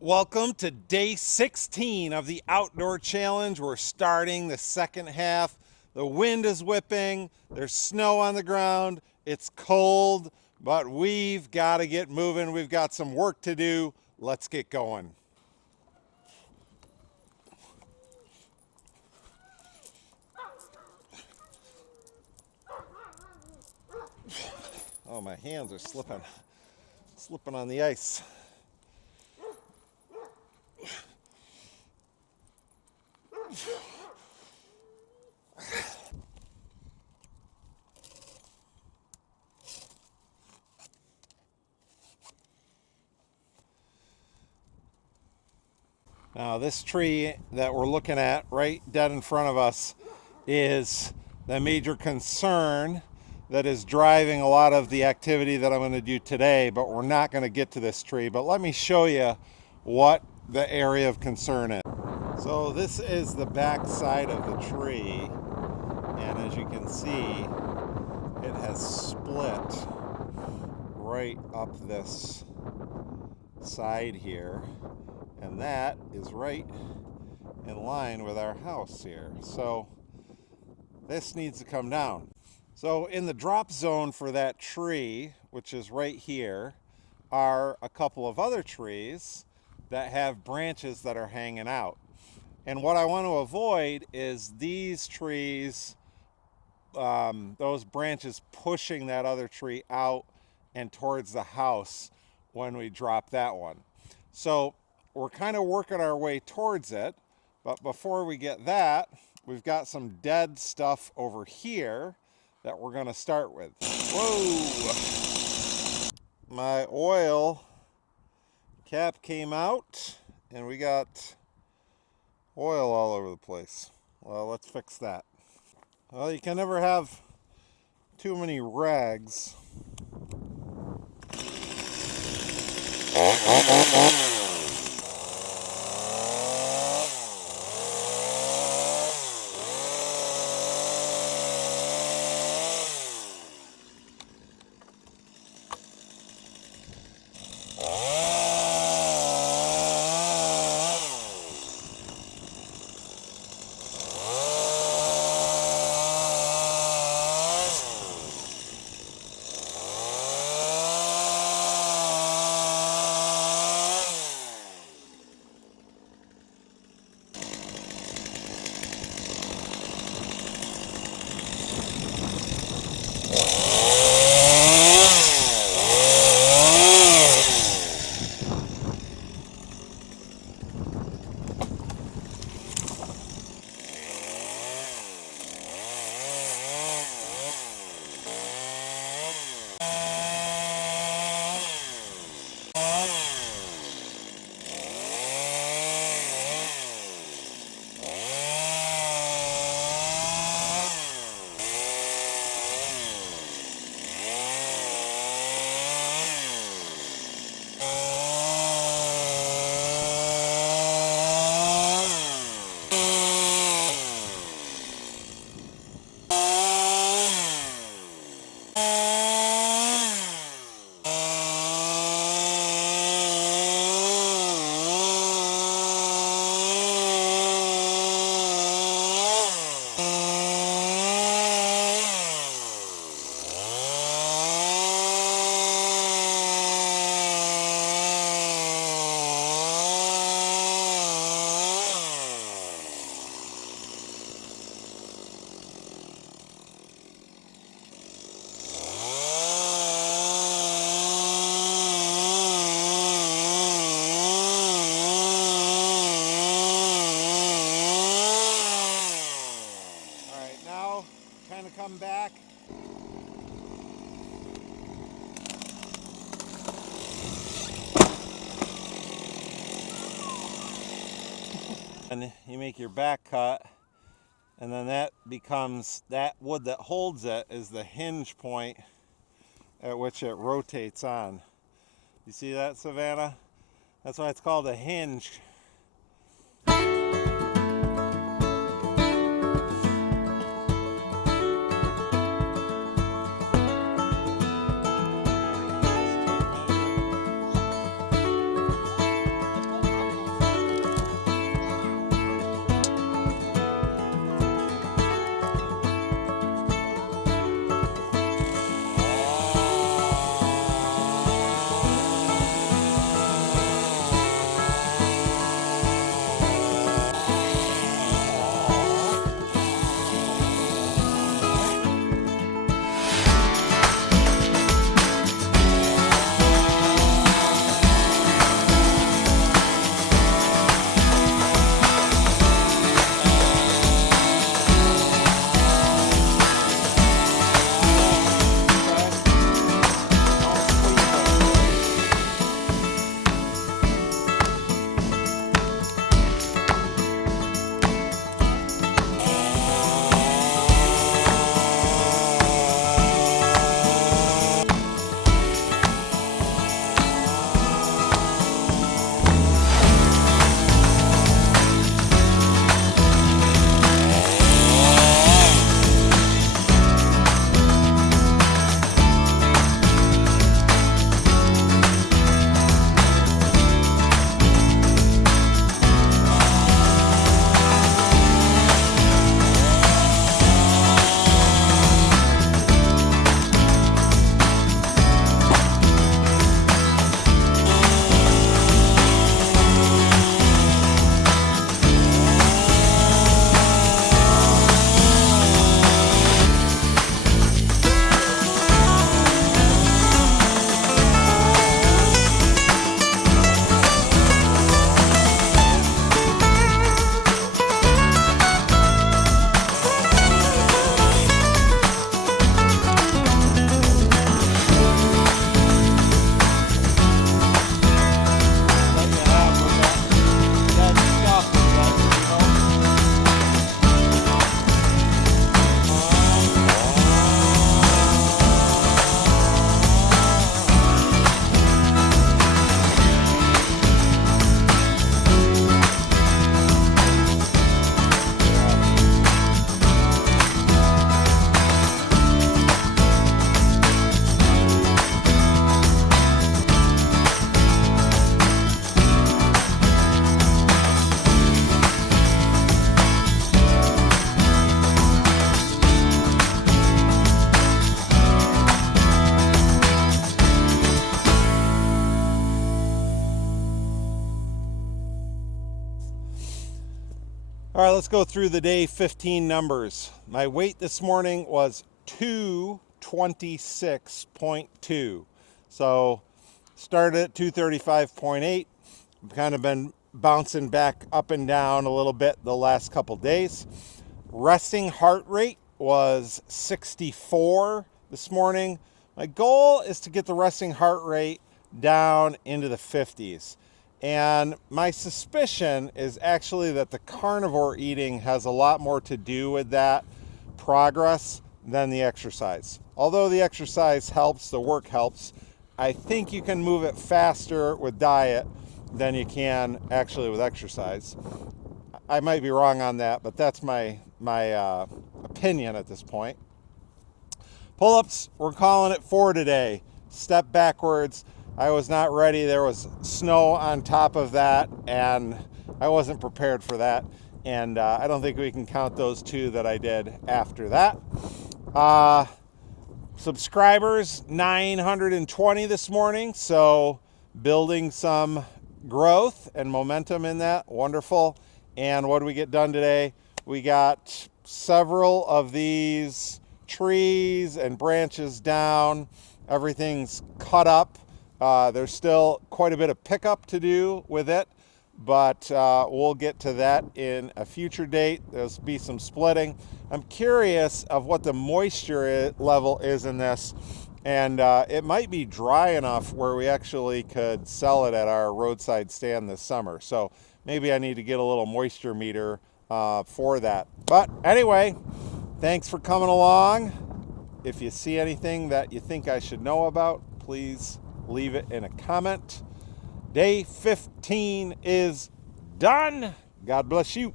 Welcome to day 16 of the outdoor challenge. We're starting the second half. The wind is whipping, there's snow on the ground, it's cold, but we've got to get moving. We've got some work to do. Let's get going. Oh, my hands are slipping on the ice. Now, this tree that we're looking at right dead in front of us is the major concern that is driving a lot of the activity that I'm going to do today, but we're not going to get to this tree. But let me show you what the area of concern is. So this is the back side of the tree, and as you can see, it has split right up this side here, and that is right in line with our house here. So this needs to come down. So in the drop zone for that tree, which is right here, are a couple of other trees that have branches that are hanging out. And what I want to avoid is these trees, those branches pushing that other tree out and towards the house when we drop that one. So we're kind of working our way towards it, but before we get that, we've got some dead stuff over here that we're going to start with. Whoa! My oil cap came out and we got oil all over the place. Well, let's fix that. Well, you can never have too many rags. Come back. And you make your back cut, and then that becomes, that wood that holds it is the hinge point at which it rotates on. You see that, Savannah? That's why it's called a hinge. All right, let's go through the day 15 numbers. My weight this morning was 226.2. So started at 235.8. I've kind of been bouncing back up and down a little bit the last couple days. Resting heart rate was 64 this morning. My goal is to get the resting heart rate down into the 50s. And my suspicion is actually that the carnivore eating has a lot more to do with that progress than the exercise. Although the exercise helps, the work helps, I think you can move it faster with diet than you can actually with exercise. I might be wrong on that, but that's my opinion at this point. Pull-ups, we're calling it 4 today. Step backwards. I was not ready. There was snow on top of that, and I wasn't prepared for that. And I don't think we can count those 2 that I did after that. Subscribers, 920 this morning, so building some growth and momentum in that. Wonderful. And what did we get done today? We got several of these trees and branches down. Everything's cut up. There's still quite a bit of pickup to do with it, but we'll get to that in a future date. There'll be some splitting. I'm curious of what the moisture level is in this, and it might be dry enough where we actually could sell it at our roadside stand this summer. So maybe I need to get a little moisture meter for that. But anyway, thanks for coming along. If you see anything that you think I should know about, please leave it in a comment. Day 15 is done. God bless you.